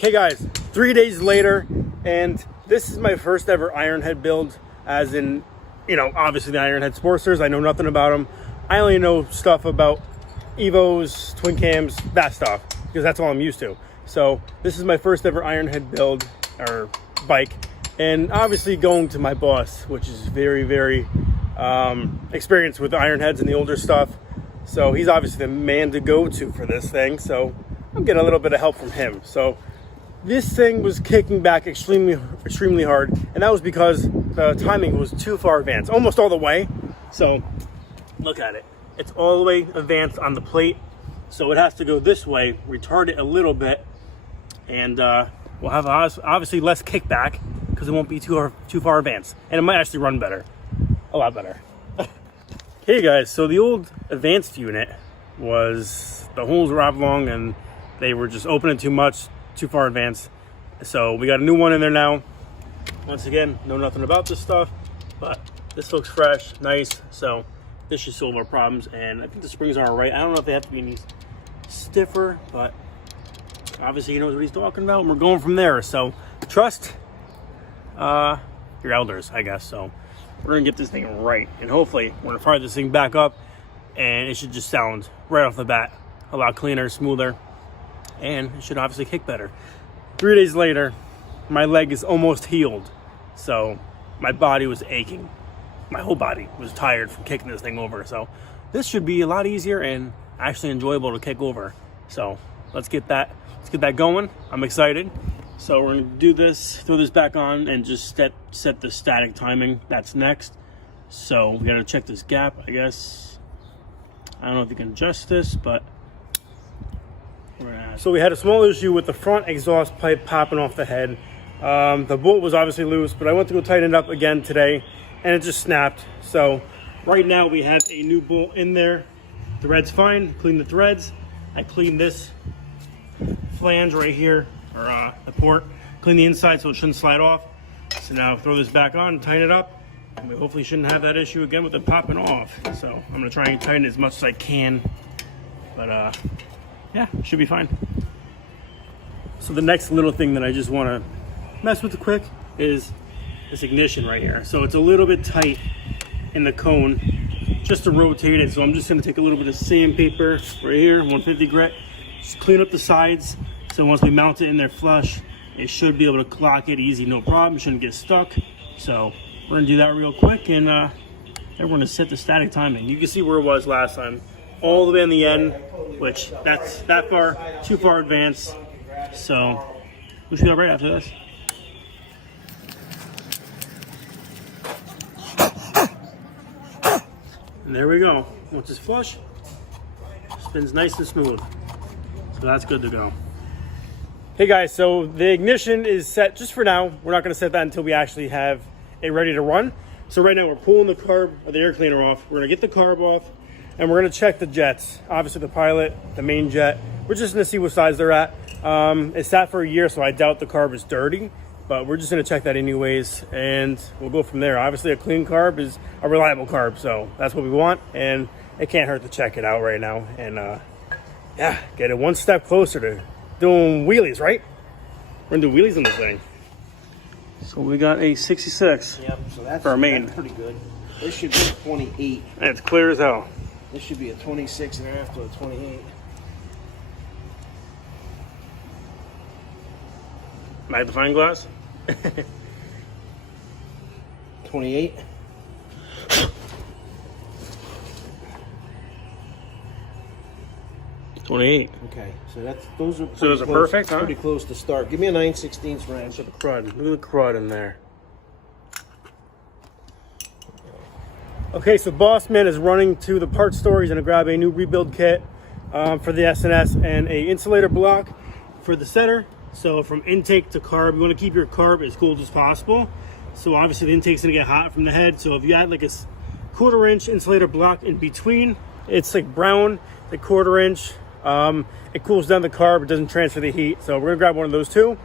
Okay guys, 3 days later, and this is my first ever Ironhead build, as in, you know, obviously the Ironhead Sportsters. I know nothing about them. I only know stuff about Evos, twin cams, that stuff, because that's all I'm used to. So this is my first ever Ironhead build, or bike, and obviously going to my boss, which is very, very experienced with the Ironheads and the older stuff. So he's obviously the man to go to for this thing. So I'm getting a little bit of help from him. So this thing was kicking back extremely hard, and that was because the timing was too far advanced, almost all the way. So look at it, it's all the way advanced on the plate, so it has to go this way, retard it a little bit, and we'll have obviously less kickback because it won't be too far advanced, and it might actually run better, a lot better. Hey guys, so the old advanced unit was, the holes were oblong and they were just opening too much, too far advanced. So we got a new one in there now. Once again, know nothing about this stuff, but this looks fresh, nice. So this should solve our problems, and I think the springs are all right. I don't know if they have to be any stiffer, but obviously he knows what he's talking about, and we're going from there. So trust your elders, I guess. So we're gonna get this thing right, and hopefully we're gonna fire this thing back up, and it should just sound right off the bat a lot cleaner, smoother, and it should obviously kick better. 3 days later, my leg is almost healed, so my body was aching. My whole body was tired from kicking this thing over. So this should be a lot easier and actually enjoyable to kick over. So let's get that going. I'm excited. So we're gonna do this, throw this back on, and just set the static timing. That's next. So we gotta check this gap, I guess. I don't know if you can adjust this, but so we had a small issue with the front exhaust pipe popping off the head. The bolt was obviously loose, but I went to go tighten it up again today, and it just snapped. So right now we have a new bolt in there. Thread's fine. Clean the threads. I cleaned this flange right here, or the port. Clean the inside so it shouldn't slide off. So now throw this back on, tighten it up, and we hopefully shouldn't have that issue again with it popping off. So I'm gonna try and tighten it as much as I can, but yeah, should be fine. So the next little thing that I just want to mess with quick is this ignition right here. So it's a little bit tight in the cone just to rotate it. So I'm just going to take a little bit of sandpaper right here, 150 grit, just clean up the sides. So once we mount it in there flush, it should be able to clock it easy, no problem. It shouldn't get stuck. So we're going to do that real quick, and then we're going to set the static timing. You can see where it was last time, all the way on the end, which that's that far, too far advanced. So we should go right after this. And there we go. Once it's flush, spins nice and smooth. So that's good to go. Hey guys, so the ignition is set just for now. We're not going to set that until we actually have it ready to run. So right now we're pulling the carb or the air cleaner off. We're going to get the carb off, and we're going to check the jets. Obviously the pilot, the main jet. We're just going to see what size they're at. It sat for a year, so I doubt the carb is dirty, but we're just going to check that anyways, and we'll go from there. Obviously a clean carb is a reliable carb, so that's what we want, and it can't hurt to check it out right now, and yeah, get it one step closer to doing wheelies, right? We're going to do wheelies on this thing. So we got a 66. Yep, so that's, for our main. that's pretty good. This should be a 28. That's clear as hell. This should be a 26 and a half to a 28. Magnifying glass. 28. Okay, so those are close, perfect, huh? Pretty close to start. Give me a 9/16 wrench. Look at the crud. Look at the crud in there. Okay, so Boss Man is running to the parts store. He's gonna grab a new rebuild kit for the SNS and a insulator block for the center. So from intake to carb, you want to keep your carb as cooled as possible. So obviously the intake's gonna get hot from the head. So if you add like a 1/4 inch insulator block in between, it's like brown, the 1/4 inch. It cools down the carb, it doesn't transfer the heat. So we're gonna grab one of those too.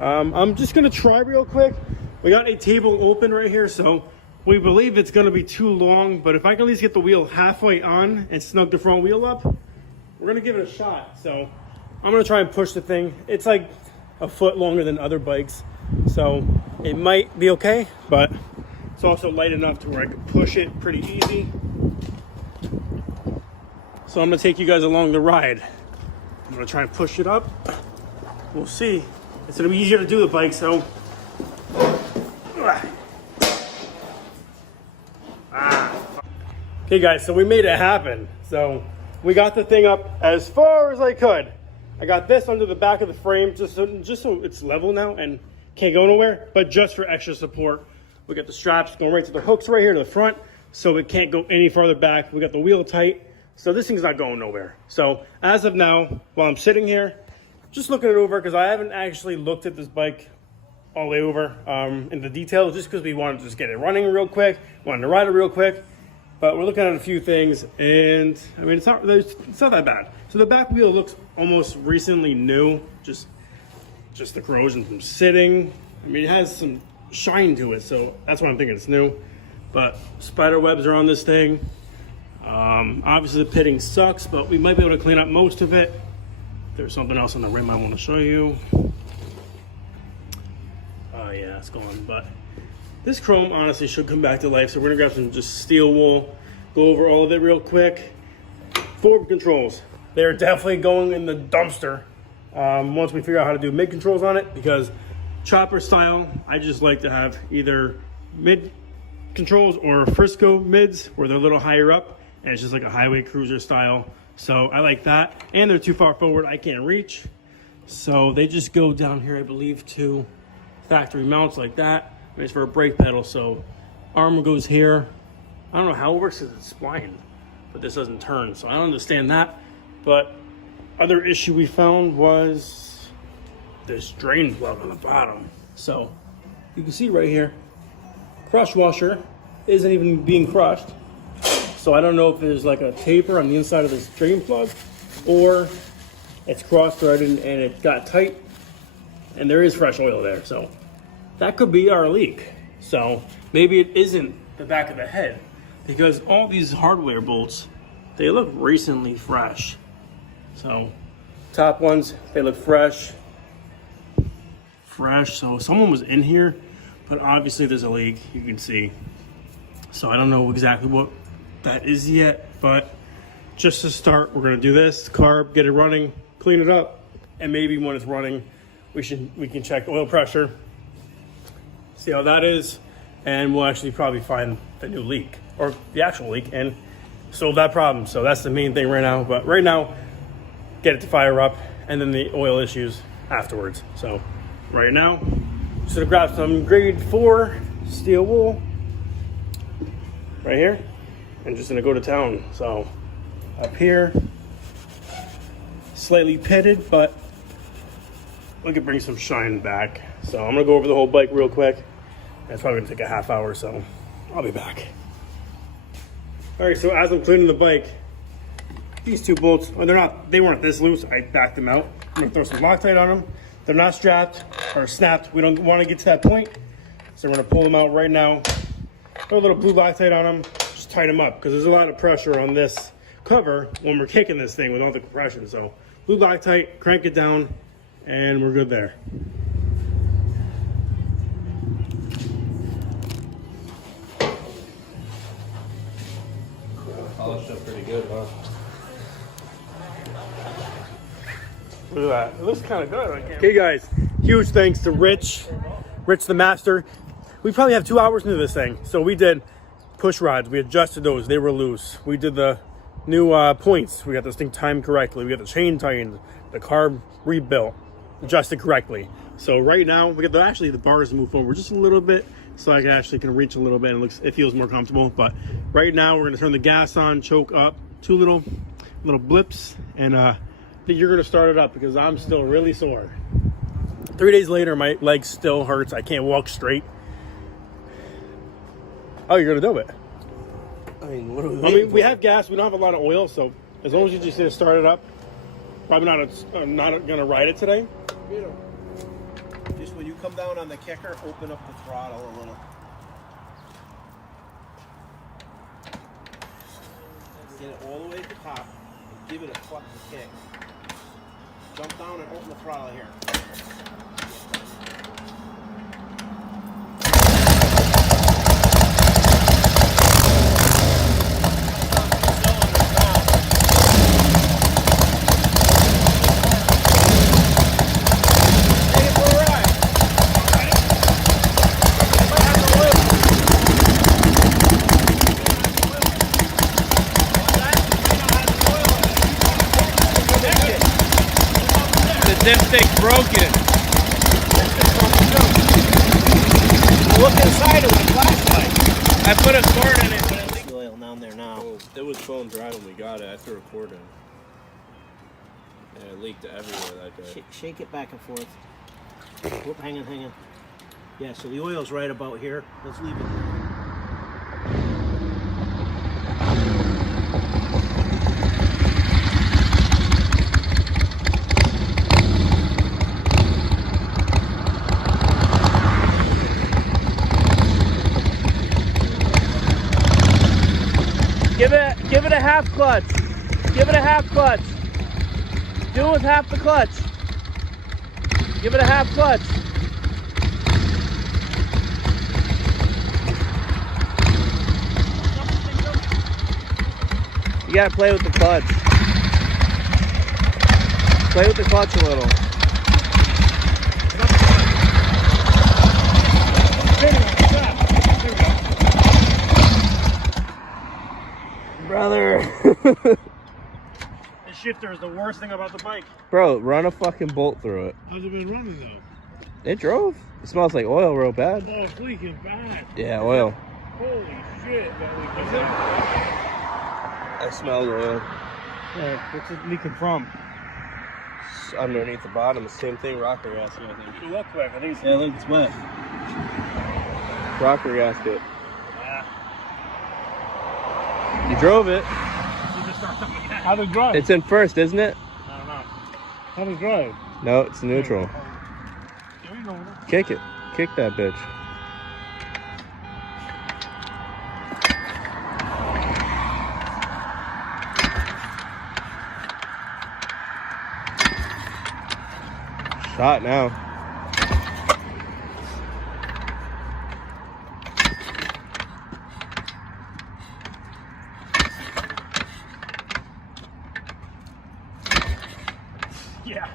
I'm just gonna try real quick. We got a table open right here, so we believe it's gonna be too long, but if I can at least get the wheel halfway on and snug the front wheel up, we're gonna give it a shot. So I'm gonna try and push the thing. It's like a foot longer than other bikes, so it might be okay, but it's also light enough to where I can push it pretty easy. So I'm gonna take you guys along the ride. I'm gonna try and push it up. We'll see. It's gonna be easier to do the bike, so. Okay guys, so we made it happen. So we got the thing up as far as I could. I got this under the back of the frame just so it's level now and can't go nowhere, but just for extra support. We got the straps going right to the hooks right here to the front, so it can't go any farther back. We got the wheel tight, so this thing's not going nowhere. So as of now, while I'm sitting here, just looking it over, because I haven't actually looked at this bike all the way over in the details, just because we wanted to just get it running real quick, wanted to ride it real quick. But we're looking at a few things, and I mean, it's not that bad. So the back wheel looks almost recently new, just the corrosion from sitting. I mean, it has some shine to it, so that's why I'm thinking it's new. But spider webs are on this thing. Obviously the pitting sucks, but we might be able to clean up most of it. There's something else on the rim I want to show you. Oh yeah, it's gone, but this chrome honestly should come back to life, so we're gonna grab some just steel wool, go over all of it real quick. Forward controls, they're definitely going in the dumpster once we figure out how to do mid controls on it, because chopper style, I just like to have either mid controls or Frisco mids where they're a little higher up and it's just like a highway cruiser style. So I like that, and they're too far forward, I can't reach. So they just go down here, I believe, to factory mounts like that. It's for a brake pedal, so arm goes here. I don't know how it works because it's splined, but this doesn't turn, so I don't understand that. But other issue we found was this drain plug on the bottom. So you can see right here, crush washer isn't even being crushed. So I don't know if there's like a taper on the inside of this drain plug, or it's cross-threaded and it got tight, and there is fresh oil there. So that could be our leak. So maybe it isn't the back of the head, because all these hardware bolts, they look recently fresh. So top ones, they look fresh. So someone was in here, but obviously there's a leak, you can see. So I don't know exactly what that is yet, but just to start, we're gonna do this, carb, get it running, clean it up, and maybe when it's running, we can check oil pressure, see how that is, and we'll actually probably find the new leak, or the actual leak, and solve that problem. So that's the main thing right now. But right now, get it to fire up, and then the oil issues afterwards. So right now, just gonna grab some grade 4 steel wool right here, and just gonna go to town. So up here, slightly pitted, but we could bring some shine back. So I'm gonna go over the whole bike real quick. It's probably gonna take a half hour, so I'll be back. All right, so as I'm cleaning the bike, these two bolts, they weren't this loose. I backed them out. I'm gonna throw some Loctite on them. They're not strapped or snapped. We don't wanna get to that point. So we're gonna pull them out right now. Throw a little blue Loctite on them, just tighten them up, because there's a lot of pressure on this cover when we're kicking this thing with all the compression. So blue Loctite, crank it down, and we're good there. Polished up pretty good, huh? Look at that. It looks kind of good. Okay, guys, huge thanks to Rich the master. We probably have 2 hours into this thing. So we did push rods. We adjusted those. They were loose. We did the new points. We got this thing timed correctly. We got the chain tightened, the carb rebuilt, adjusted correctly. So right now, we got the bars move forward just a little bit, so I can reach a little bit, and it feels more comfortable. But right now, we're gonna turn the gas on, choke up, 2 little blips, and I think you're gonna start it up, because I'm still really sore. 3 days later, my leg still hurts. I can't walk straight. Oh, you're gonna do it. I mean, what are we we have gas. We don't have a lot of oil, so as long as you just start it up, probably not gonna ride it today. You know, just when you come down on the kicker, open up the throttle a little. Get it all the way to the top and give it a cluck to kick. Jump down and open the throttle here. Dipstick's broken. Look inside it with a flashlight. I put a cord in it, but it The oil down there now. oh, it was bone dry when we got it. I threw a cord in. And it leaked everywhere that day. Shake it back and forth. Whoop, hang on. Yeah, so the oil's right about here. Let's leave it. Give it a half clutch. Give it a half clutch. Do it with half the clutch. Give it a half clutch. You gotta play with the clutch. Play with the clutch a little. Brother. The shifter is the worst thing about the bike. Bro, run a fucking bolt through it. How's it been running though? It drove. It smells like oil real bad. Oh, it's leaking bad. Yeah, oil. Holy shit, that leak. Is it? I smelled oil. Yeah, what's it leaking from? It's underneath the bottom. Same thing, rocker gasket, I think. It looked like, I think it's... Yeah, look, it's wet. Rocker gasket. Yeah. You drove it. How'd it drive? It's in first, isn't it? I don't know. How'd it drive? No, it's neutral. Kick it. Kick that bitch. Shot now. Yeah.